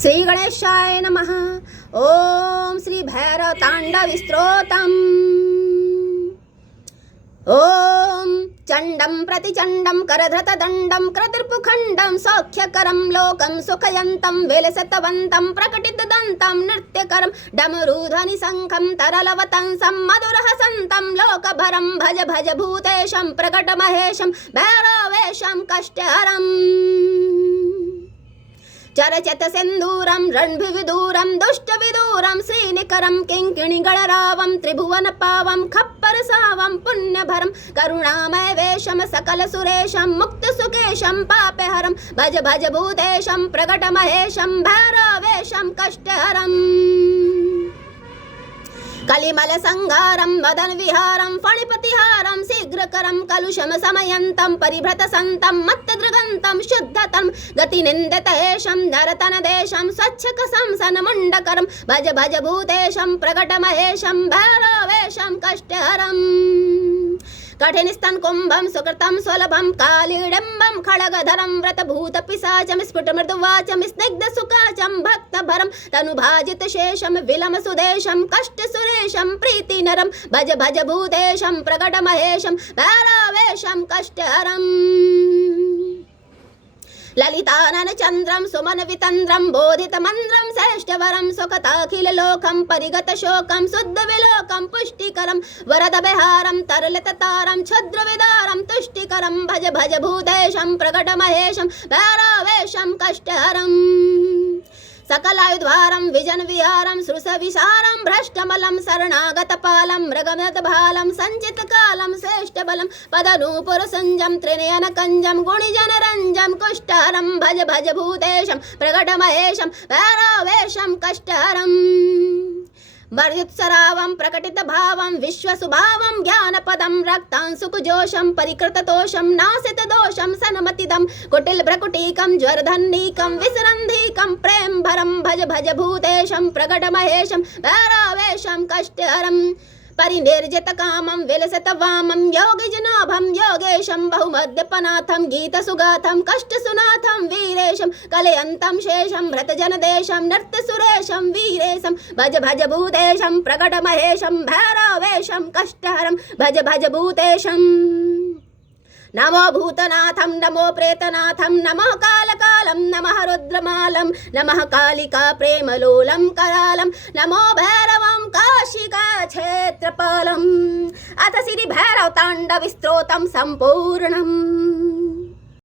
श्री गणेशाय नमः। ओम श्री भैरव तांडव स्तोत्रम्। ओम चंडं प्रतिचंडं करधृतदंडं क्रतुर्पुखंडं सौख्यकरं लोकं सुखयन्तं विलसतवन्तं प्रकटितदन्तं नृत्यकरं डमरूध्वनि शंखं तरलवतंसं मधुरहसन्तं लोकभरं भज भज भूतेशं प्रकटमहेशं भैरवेशं कष्टहरम्। चरचत सिंदूरं रणभिविदूरं दुष्टविदूरं श्रीनिकरं किङ्किणिगणरावं त्रिभुवनपावं खप्परसावं पुण्यभरं करुणामय वेशं सकलसुरेशं मुक्तसुकेशं पापहरं भज भज भूतेशं प्रकटमहेशं भैरवेशं कष्टहरम्। कलिमल संगारं वदन विहारं फणिपतिहारं शीघ्रकरं कलुषम समयन्तं परिभ्रतसन्तं मत्तदृगन्तं शुद्धतं गतिनिन्दितहेशं नरतनदेशं स्वच्छकसं सनमुण्डकरं भज भज भूतेशं प्रकटमहेशं भैरवेशं कष्टहरम्। कठिनस्तन कुंभं सुकृतं स्वलभं कालीडिम्बं खड्गधरं व्रतभूतपिशाचं स्फुटमृदुवाचं स्निग्धसुकाचं भक्तभरं तनुभाजितशेषं विलमसुदेशं कष्टसुरेशं प्रीतिनरं भज भज भूतेशं प्रकटमहेशं भैरवेशं कष्टहरम्। ललितानन चंद्रं सुमन वितंद्रं बोधित मंद्रं श्रेष्ठवरं सुखताखिल लोकं परिगत शोकं शुद्ध विलोकं पुष्टिकरं वरद विहारं तरलततारं क्षुद्र विदारं तुष्टिकरं भज भज भूतेशं प्रकटमहेशं भैरवेशं कष्टहरम्। सकलायुध्वारं विजन विहारं श्रुसविशारं भ्रष्टमलं शरणागतपालं मृगमदभालं सञ्चितकालं श्रेष्ठबलं पदनूपुरसंजं त्रिनयनकञ्जं गुणिजनरञ्जं कुष्टहरं भज भज भूतेशं प्रकटमहेशं भैरवेशं कष्टहरम्। वर्युत्सरावं प्रकटितभावं विश्वसुभावं ज्ञानपदं रक्तांशुकुजोषं परिकृततोषं नासितदोषं सन्मतिदं कुटिलभ्रकुटीकं ज्वरधन्नीकं विसरन्धीकं प्रेमभरं भज भज भूतेशं प्रकटमहेशं भैरवेशं कष्टहरम्। परिनिर्जितकामं विलसतवामं योगिजनाभं योगेशं बहुमद्यपनाथं गीतसुगाथं कष्टसुनाथं वीरेशं कलयन्तं शेषं भृतजनदेशं नर्तसुरेशं वीरेशं भज भज भूतेशं प्रकटमहेशं भैरवेशं कष्टहरं भज भज भूतेशं। नमो भूतनाथं नमो प्रेतनाथं नमः कालकालं नमः रुद्रमालं नमः कालिका प्रेमलोलं करालं नमो भैरवं काशिका क्षेत्रपालम्। अथ श्री भैरव तांडव स्तोत्रं संपूर्णम्।